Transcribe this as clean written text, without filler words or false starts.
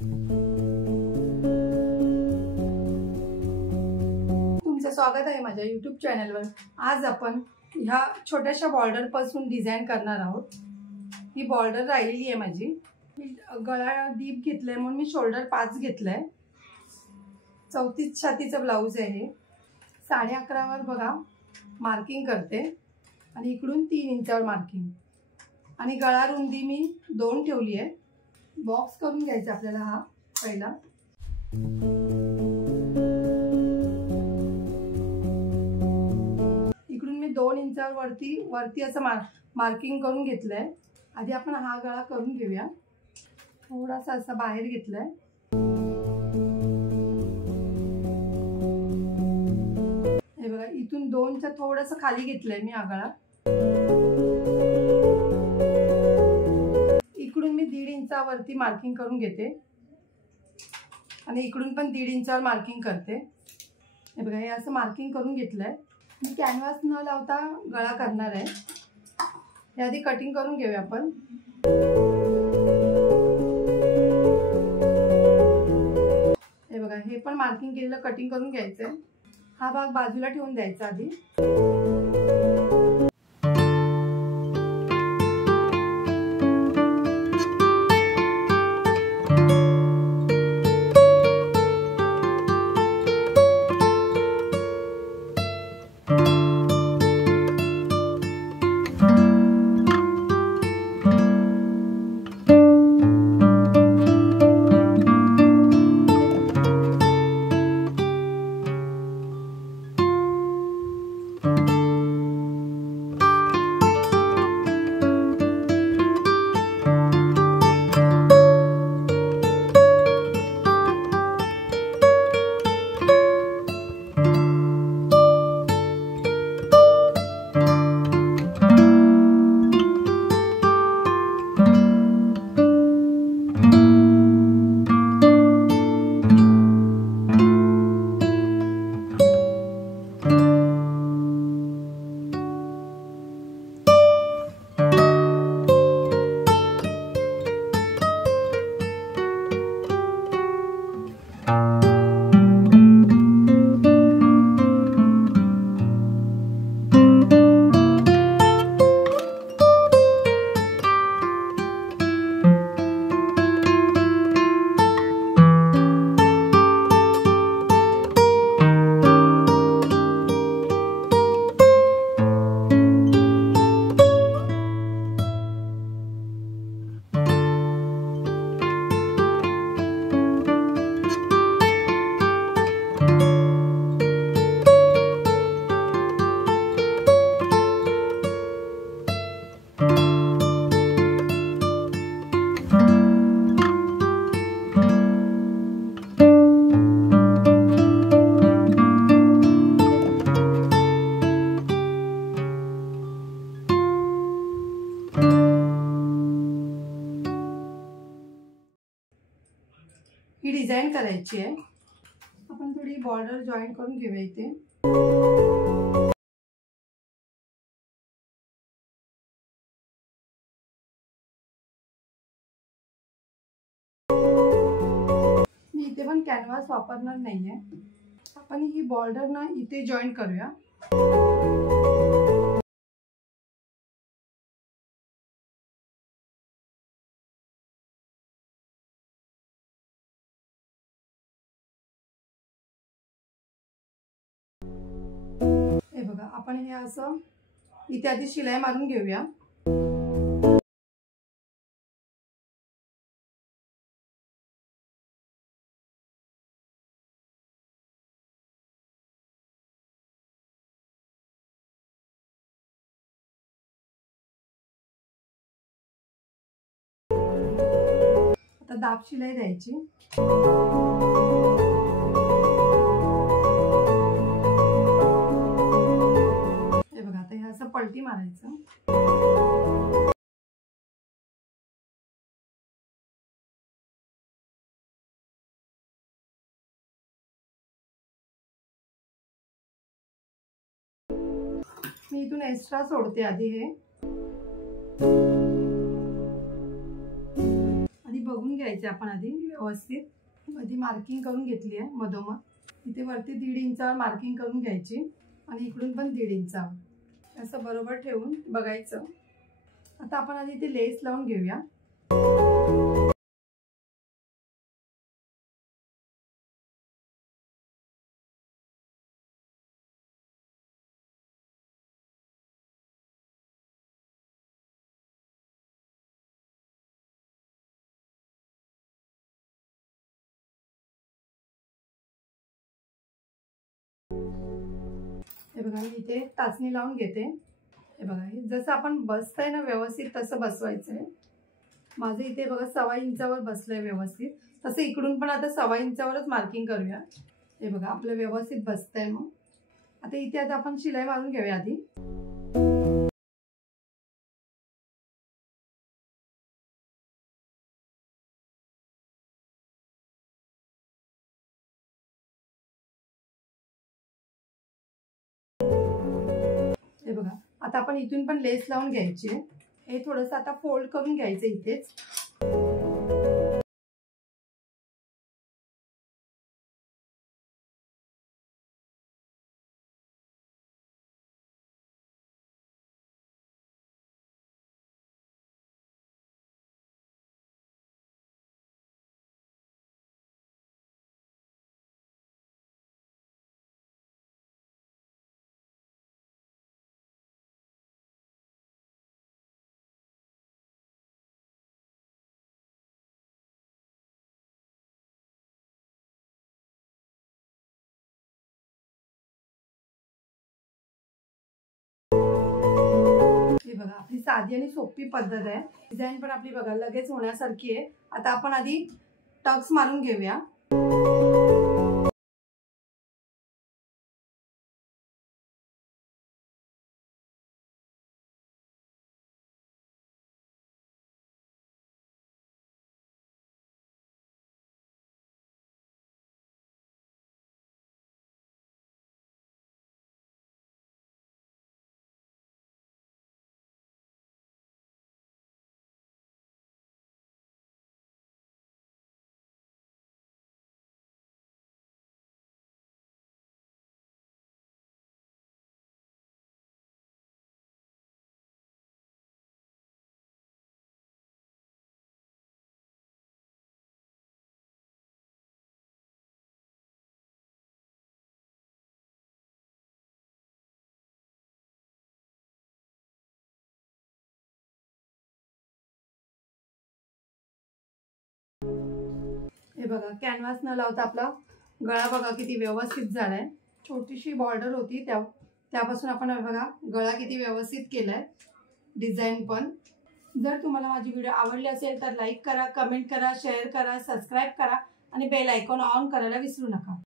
तुमचं स्वागत आहे माझ्या YouTube चॅनलवर। आज आपण ह्या छोट्याशा बॉर्डर पासून डिझाइन करणार आहोत। ही बॉर्डर राहिलेली आहे माझी। गळा डीप घेतलाय म्हणून मी शोल्डर 5 घेतलाय। 34 छातीचा ब्लाउज आहे। 11.5 वर बघा मार्किंग करते आणि इकडून 3 इंचावर मार्किंग आणि गळा रुंदी मी 2 ठेवली आहे। बॉक्स करून घ्यायचा आपल्याला हा पहिला। इकडून मी 2 इंचावर वरती असं मार्किंग करून घेतलंय। आधी आपण हा गळा करून घेऊया। थोडासा असा बाहेर घेतलाय। हे बघा इथून 2च्या थोडंसं खाली घेतलंय मी हा गळा। इकडून मी 1.5 इंचावरती मार्किंग करून घेते आणि इकडून पण 1.5 इंचावर मार्किंग करते। हे बघा हे असं मार्किंग करून घेतलंय। मी कॅनव्हास न लावता गळा करणार आहे। हे आधी कटिंग करून घेऊया आपण। हे बघा हे पण मार्किंग केलेलं कटिंग करून घ्यायचंय। हा भाग बाजूला ठेवून द्यायचा आधी। ही डिझाइन करायची आहे। आपण थोडी बॉर्डर जॉईन करून घेऊया इथे। मी इथे पण कॅनव्हास वापरणार नाहीये। आपण ही बॉर्डर ना इथे जॉईन करूया। हे बघा आपण हे असं इथे आधी शिलाई मारून घेऊया। आता दाब शिलाई द्यायची। हे बघा आता हे असं पलटी मारायचं। मी इथून एक्स्ट्रा सोडते आधी हे। बघून घ्यायचे आपण आधी व्यवस्थित. मध्ये मार्किंग करून घेतली आहे मधोमध. इथे वरती 1.5 इंचावर मार्किंग करून घ्यायची आणि इकडून पण 1.5 इंचावर असं बरोबर ठेवून बघायचं. आता आपण आधी इथे लेस लावून घेऊया. हे बघा मी इथे टाचणी लावून घेते. हे बघा हे जसं आपण बसतंय ना व्यवस्थित तसं बसवायचंय. माझं इथे बघा 1.25 इंचावर बसलंय व्यवस्थित. तसं इकडून पण आता 1.25 इंचावरच मार्किंग करूया. हे बघा आपलं व्यवस्थित बसतंय. मग आता इथे आता आपण शिलाई मारून घेऊया आधी. हे बघा आता आपण इथून पण लेस लावून घ्यायची. हे थोडंसं आता फोल्ड करून घ्यायचं इथेच. बघा आपली साधी आणि सोपी पद्धत आहे. डिझाईन पण आपली बघा लगेच होण्यासारखी आहे. आता आपण आधी टक्स मारून घेऊया. हे बघा कॅनव्हास न लावता आपला गळा बघा किती व्यवस्थित झालाय. छोटीशी बॉर्डर होती त्यापासून आपण बघा गळा किती व्यवस्थित केलाय. डिझाईन पण. जर तुम्हाला माझी व्हिडिओ आवडली असेल तर लाईक करा, कमेंट करा, शेअर करा, सबस्क्राईब करा आणि बेल आयकॉन ऑन करायला विसरू नका.